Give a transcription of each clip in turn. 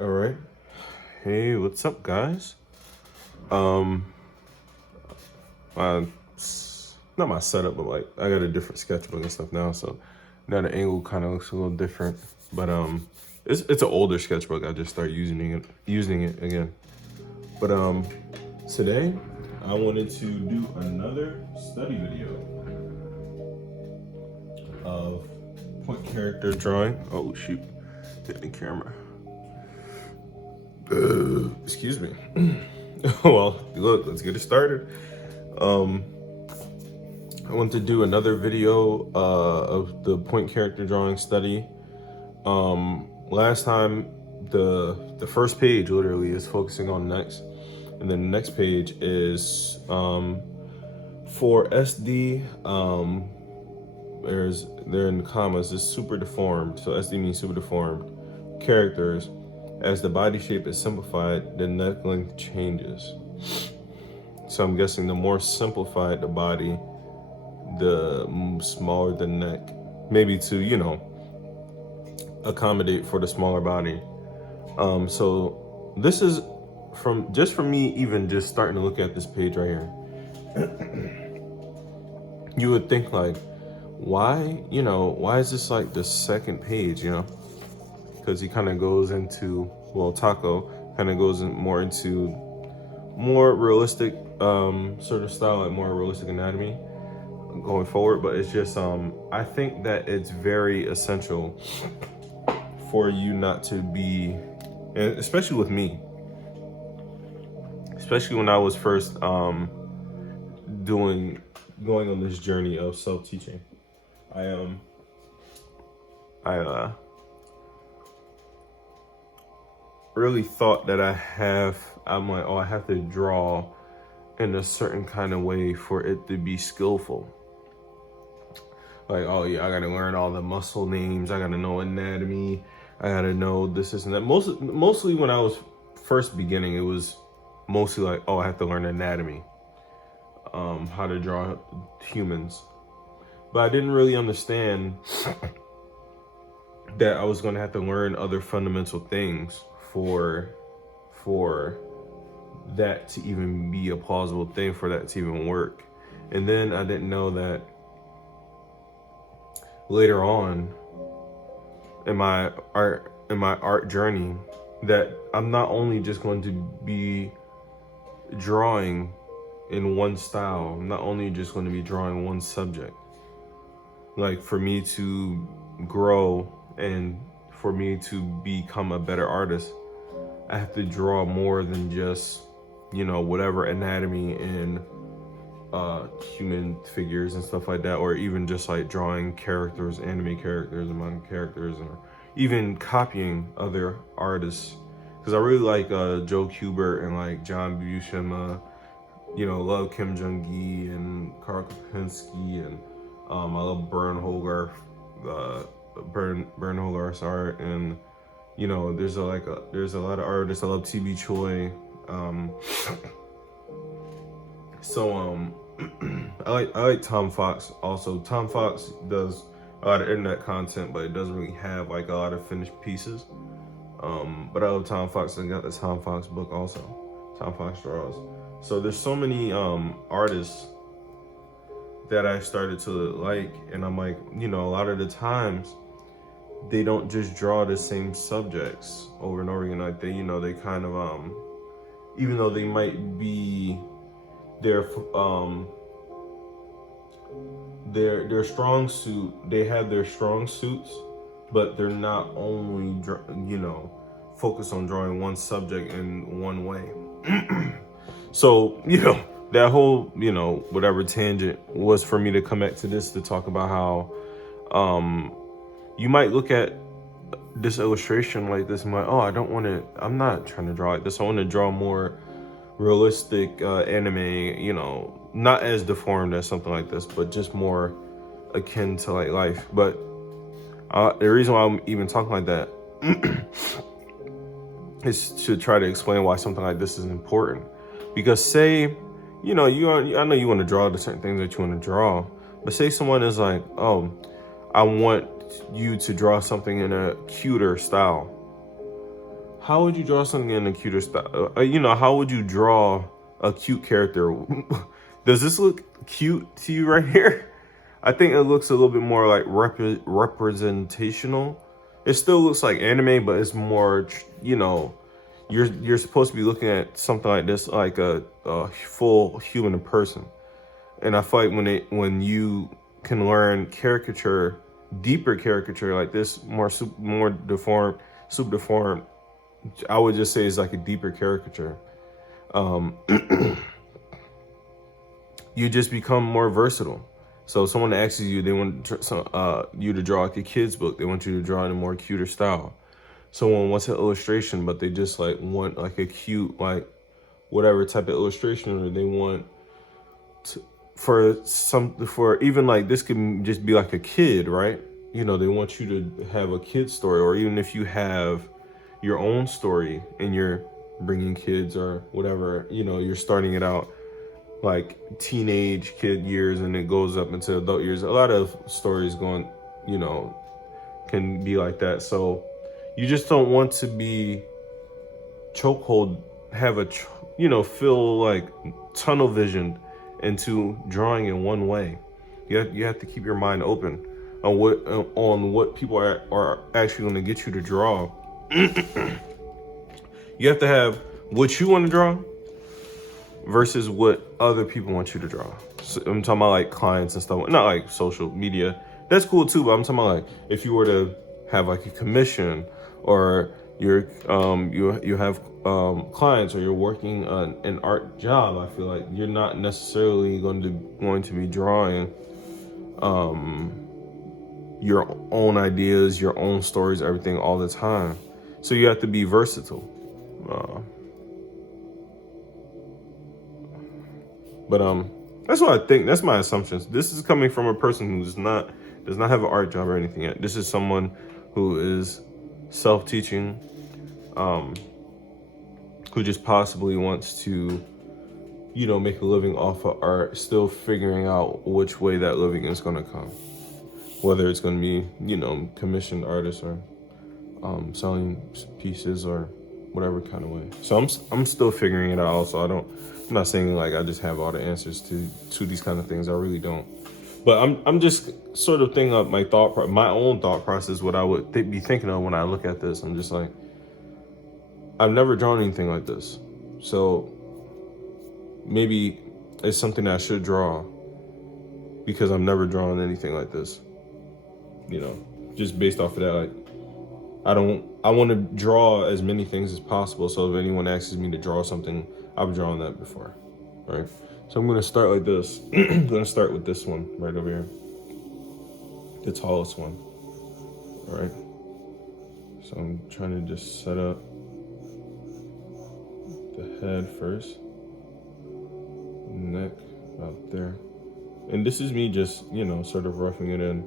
All right. Hey, what's up, guys? Um, my not my setup, but like I got a different sketchbook and stuff now, so now the angle kind of looks a little different. But it's an older sketchbook. I just started using it again. But today I wanted to do another study video of point character drawing. Oh shoot, hit the camera. Excuse me. Well, look, let's get it started. I want to do another video of the point character drawing study. Last time, the first page literally is focusing on next, and then the next page is for SD. They're in the commas. Is super deformed. So SD means super deformed characters. As the body shape is simplified, the neck length changes. So I'm guessing the more simplified the body, the smaller the neck. Maybe to, accommodate for the smaller body. So this is from me even just starting to look at this page right here. You would think like, why is this like the second page, because he kind of goes into, Taco kind of goes into more realistic sort of style, like more realistic anatomy going forward. But it's just I think that it's very essential for you not to be, and especially with me, especially when I was first going on this journey of self-teaching. I really thought that I'm like, I have to draw in a certain kind of way for it to be skillful. Like, oh yeah, I gotta learn all the muscle names, I gotta know anatomy, I gotta know this and that. Mostly when I was first beginning, it was mostly like, I have to learn anatomy, how to draw humans. But I didn't really understand that I was gonna have to learn other fundamental things for that to even be a plausible thing, for that to even work. And then I didn't know that later on in my art journey, that I'm not only just going to be drawing in one style, I'm not only just going to be drawing one subject. Like, for me to grow and for me to become a better artist, I have to draw more than just, whatever anatomy and human figures and stuff like that, or even just like drawing characters, anime characters, and manga characters, or even copying other artists. Because I really like Joe Kubert and like John Buscema, love Kim Jong-gi and Karl Kopinski, and I love Bern Hogarth, Bern Hogarth's art, and there's a lot of artists. I love TB Choi. I like Tom Fox also. Tom Fox does a lot of internet content, but it doesn't really have like a lot of finished pieces. But I love Tom Fox. I got this Tom Fox book also. Tom Fox Draws. So there's so many artists that I started to like, and I'm like, a lot of the times they don't just draw the same subjects over and over again. Like they kind of even though they might be their strong suit, they have their strong suits, but they're not only focused on drawing one subject in one way. So that whole whatever tangent was for me to come back to this, to talk about how you might look at this illustration like this and like, I'm not trying to draw like this, I want to draw more realistic anime, not as deformed as something like this, but just more akin to like life. But the reason why I'm even talking like that is to try to explain why something like this is important. Because say, I know you want to draw the certain things that you want to draw, but say someone is like, I want you to draw something in a cuter style. how would you draw something in a cuter style? How would you draw a cute character? Does this look cute to you right here? I think it looks a little bit more like representational. It still looks like anime, but it's more, you're supposed to be looking at something like this, like a full human person. And I feel like when you can learn caricature, deeper caricature like this, more deformed, super deformed, I would just say it's like a deeper caricature. You just become more versatile. So if someone asks you, they want you to draw like a kid's book. They want you to draw in a more cuter style. Someone wants an illustration, but they just like want like a cute, like whatever type of illustration, or they want to, for even like this can just be like a kid, right? They want you to have a kid story, or even if you have your own story and you're bringing kids or whatever, you're starting it out like teenage kid years and it goes up into adult years. A lot of stories can be like that. So you just don't want to be chokehold, feel like tunnel vision into drawing in one way. You have to keep your mind open on what people are actually going to get you to draw. You have to have what you want to draw versus what other people want you to draw. So I'm talking about like clients and stuff, not like social media. That's cool too, but I'm talking about like if you were to have like a commission, or you have clients, or you're working on an art job. I feel like you're not necessarily going to be drawing your own ideas, your own stories, everything all the time. So you have to be versatile. But that's what I think. That's my assumptions. This is coming from a person who does not have an art job or anything yet. This is someone who is self-teaching, who just possibly wants to, make a living off of art, still figuring out which way that living is going to come. Whether it's going to be, commissioned artists or selling pieces or whatever kind of way. So I'm still figuring it out. Also, I'm not saying like I just have all the answers to these kind of things. I really don't. But I'm just sort of thinking of my own thought process, what I would be thinking of when I look at this. I'm just like, I've never drawn anything like this. So maybe it's something that I should draw because I've never drawn anything like this. Just based off of that, like, I want to draw as many things as possible. So if anyone asks me to draw something, I've drawn that before, right? So I'm going to start like this. I'm going to start with this one right over here. The tallest one, all right? So I'm trying to just set up the head first, neck about there. And this is me just, sort of roughing it in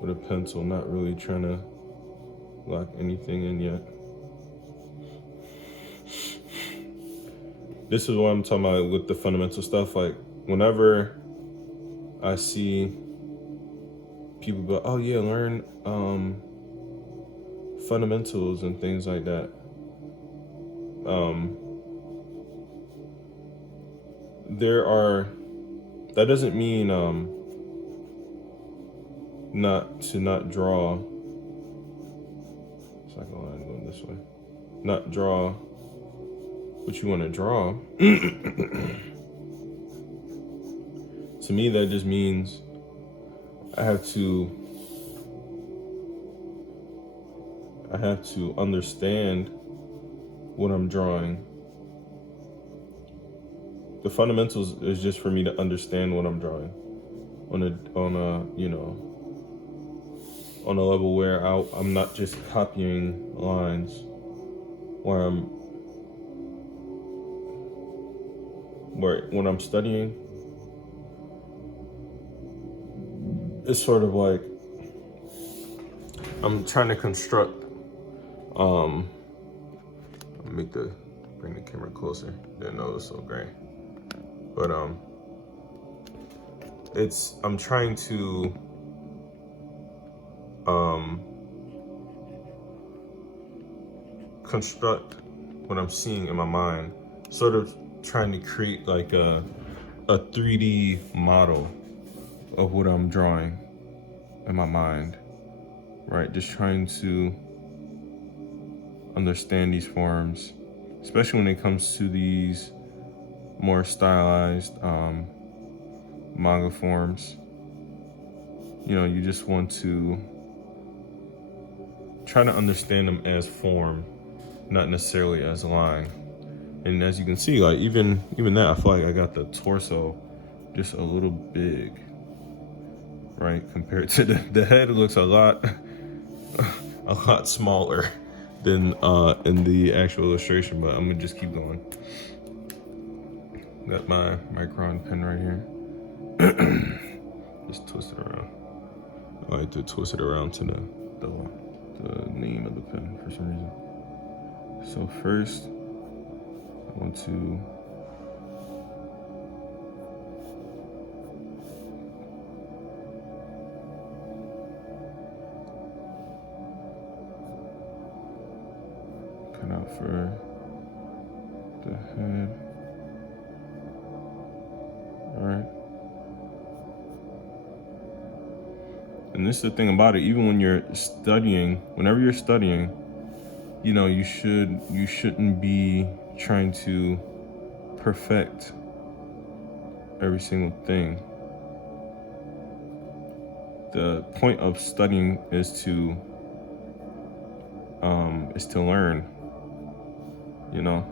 with a pencil, not really trying to lock anything in yet. This is what I'm talking about with the fundamental stuff. Like whenever I see people go, oh yeah, learn fundamentals and things like that. That doesn't mean not draw. It's like a line going this way. Not draw what you want to draw. To me, that just means I have to understand what I'm drawing. The fundamentals is just for me to understand what I'm drawing on a level where I'm not just copying lines, where when I'm studying, it's sort of like I'm trying to construct. Bring the camera closer. Didn't know it was so gray, but I'm trying to construct what I'm seeing in my mind, sort of trying to create like a 3D model of what I'm drawing in my mind, right? Just trying to understand these forms, especially when it comes to these more stylized manga forms. You know, you just want to try to understand them as form, not necessarily as line. And as you can see, like even that, I feel like I got the torso just a little big, right? Compared to the head, it looks a lot smaller than in the actual illustration, but I'm gonna just keep going. Got my Micron pen right here. Just twist it around. I like to twist it around to the name of the pen for some reason. So first, I want to cut out for the head. All right. And this is the thing about it, even when you're studying, whenever you're studying, you know, you shouldn't be trying to perfect every single thing. The point of studying is to learn, you know.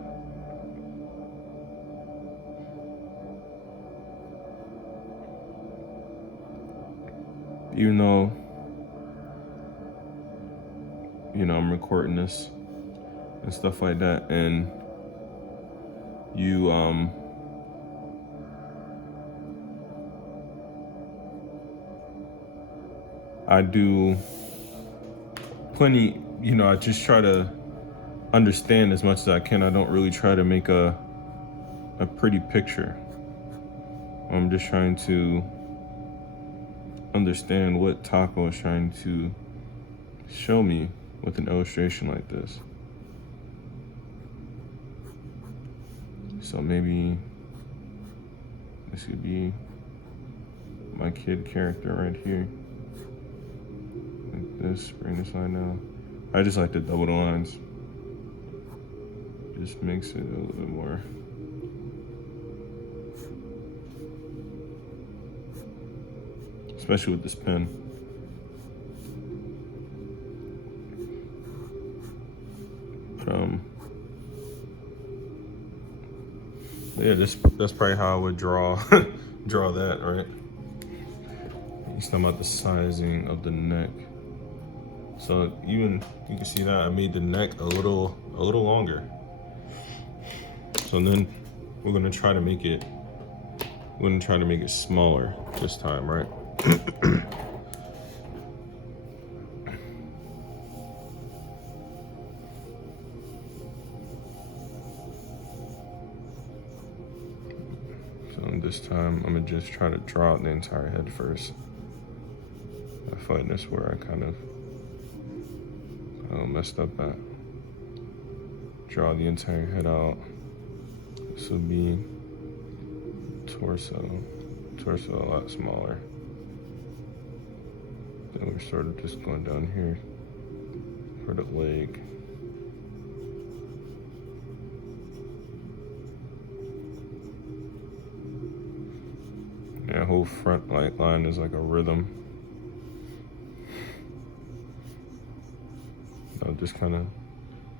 Even though, you know, I'm recording this and stuff like that, and you I do plenty, you know, I just try to understand as much as I can. I don't really try to make a pretty picture. I'm just trying to understand what Tako is trying to show me with an illustration like this. So maybe this could be my kid character right here. Like this, bring this line down. I just like to double the lines. Just makes it a little bit more. Especially with this pen. But yeah, that's probably how I would draw that, right? He's talking about the sizing of the neck. So even you can see that I made the neck a little longer. So then we're gonna try to make it smaller this time, right? So this time I'm gonna just try to draw out the entire head first. I find this where I kind of messed up at. Draw the entire head out. This will be torso a lot smaller. Then we're sort of just going down here for the leg. Yeah, whole front line is like a rhythm.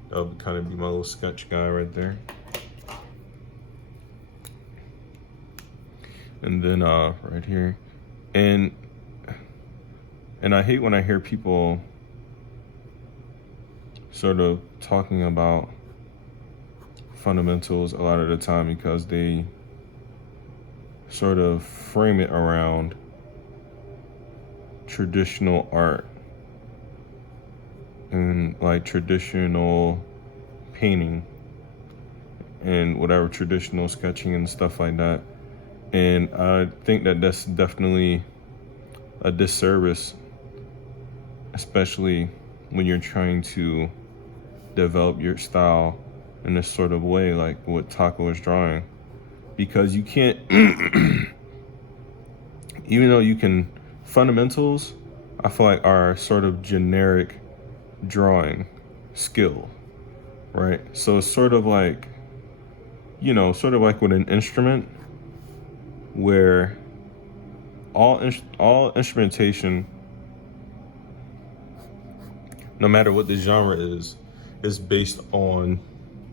That'll kind of be my little sketch guy right there. And then right here, and I hate when I hear people sort of talking about fundamentals a lot of the time, because they sort of frame it around traditional art and like traditional painting and whatever, traditional sketching and stuff like that. And I think that that's definitely a disservice, especially when you're trying to develop your style in a sort of way, like what Taco is drawing, because you can't, even though you can, fundamentals, I feel like are sort of generic drawing skill, right? So it's sort of like, sort of like with an instrument where all instrumentation, no matter what the genre is based on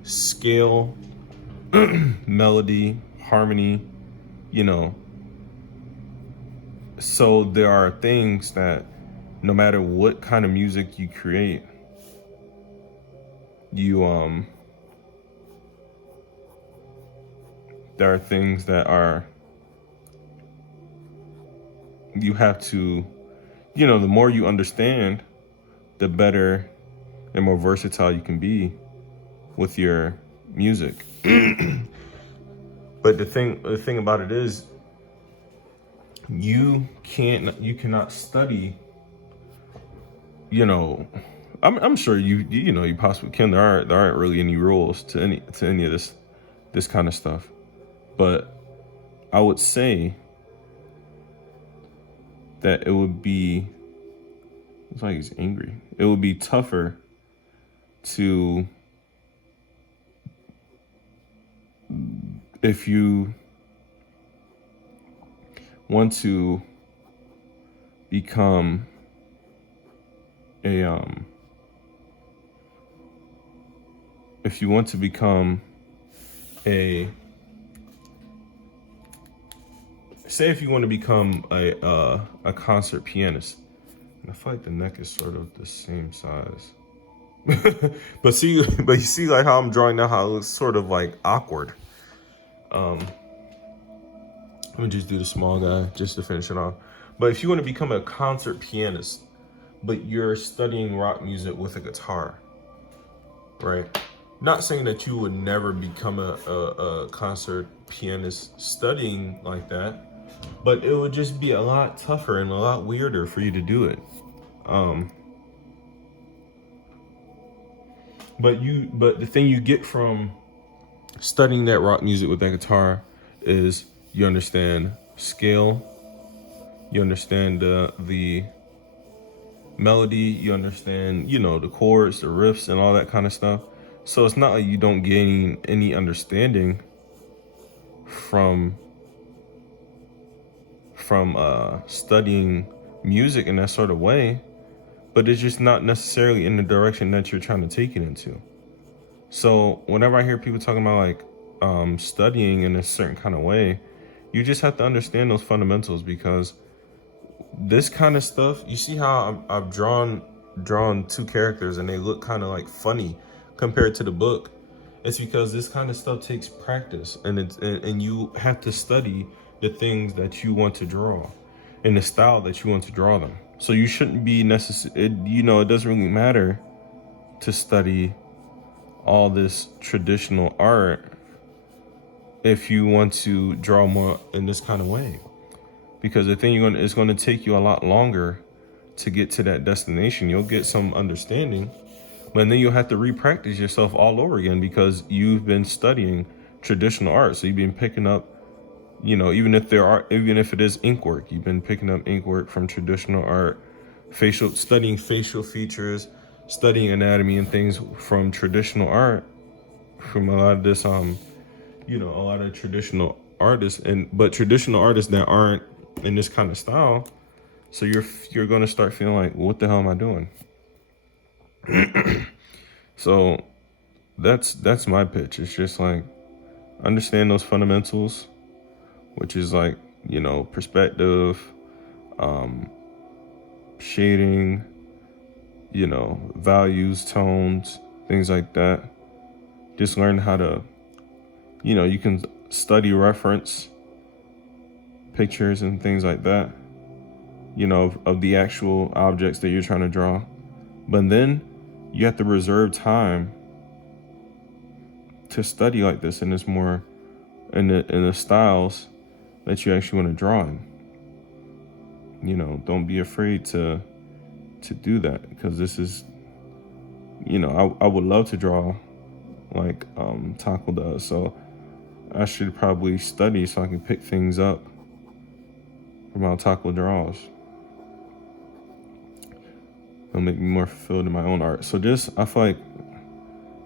scale, melody, harmony, you know. So there are things that no matter what kind of music you create, there are things that you have to, the more you understand, the better and more versatile you can be with your music. But the thing about it is, you cannot study, I'm sure you possibly can. There aren't really any rules to any of this kind of stuff. But I would say that it would be, it's like he's angry. It would be tougher to, if you want to become if you want to become a concert pianist. And I feel like the neck is sort of the same size. but you see like how I'm drawing now, how it looks sort of like awkward. Let me just do the small guy just to finish it off. But if you want to become a concert pianist, but you're studying rock music with a guitar, right? Not saying that you would never become a concert pianist studying like that, but it would just be a lot tougher and a lot weirder for you to do it. But the thing you get from studying that rock music with that guitar is you understand scale, you understand the melody, you understand, the chords, the riffs, and all that kind of stuff. So it's not like you don't gain any understanding from studying music in that sort of way, but it's just not necessarily in the direction that you're trying to take it into. So whenever I hear people talking about like studying in a certain kind of way, you just have to understand those fundamentals, because this kind of stuff, you see how I've drawn two characters and they look kind of like funny compared to the book. It's because this kind of stuff takes practice, and you have to study the things that you want to draw and the style that you want to draw them. So you shouldn't be necessary. It doesn't really matter to study all this traditional art if you want to draw more in this kind of way, because the thing it's going to take you a lot longer to get to that destination. You'll get some understanding, but then you'll have to re-practice yourself all over again, because you've been studying traditional art. So you've been picking up, even if it is ink work, you've been picking up ink work from traditional art, studying facial features, studying anatomy and things from traditional art, from a lot of this, a lot of traditional artists, but traditional artists that aren't in this kind of style. So you're going to start feeling like, what the hell am I doing? So that's my pitch. It's just like, understand those fundamentals, which is like, perspective, shading, values, tones, things like that. Just learn how to, you can study reference pictures and things like that, of the actual objects that you're trying to draw. But then you have to reserve time to study like this, and it's more in the styles that you actually want to draw in. Don't be afraid to do that, because this is you know, I would love to draw like Taco does. So I should probably study so I can pick things up from how Taco draws. It'll make me more fulfilled in my own art. So just, I feel like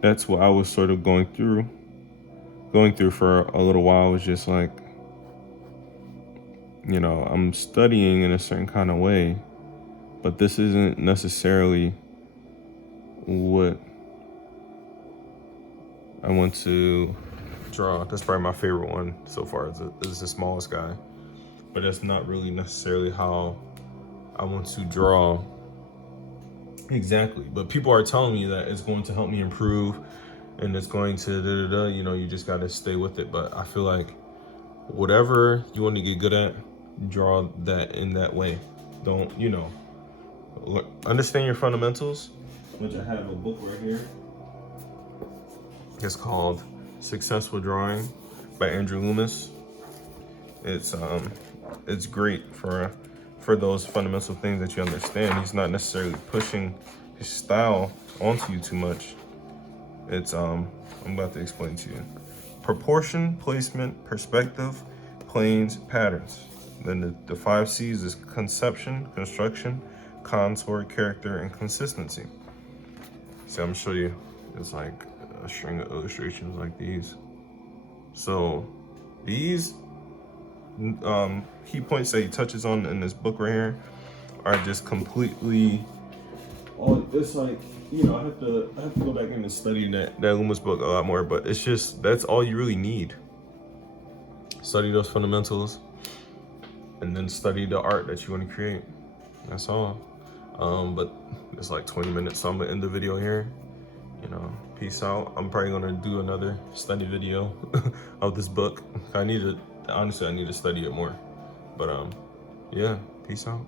that's what I was sort of going through for a little while. Was just like, you know, I'm studying in a certain kind of way, but this isn't necessarily what I want to draw. That's probably my favorite one so far. Is the smallest guy, but that's not really necessarily how I want to draw exactly. But people are telling me that it's going to help me improve, and it's going to you know, you just got to stay with it. But I feel like whatever you want to get good at, draw that in that way. Don't, you know, understand your fundamentals, which I have a book right here. It's called Successful Drawing by Andrew Loomis. It's great for those fundamental things that you understand. He's not necessarily pushing his style onto you too much. It's I'm about to explain to you. Proportion, placement, perspective, planes, patterns. Then the 5 C's is conception, construction, contour, character, and consistency. See, I'm gonna show you. It's like a string of illustrations like these. So these key points that he touches on in this book right here are just completely, it's like, you know, I have to go back in and study that Loomis book a lot more, but it's just, that's all you really need. Study those fundamentals and then study the art that you want to create. That's all. But it's like 20 minutes, so I'm gonna end the video here. You know, peace out. I'm probably gonna do another study video of this book. Honestly, I need to study it more. But yeah, peace out.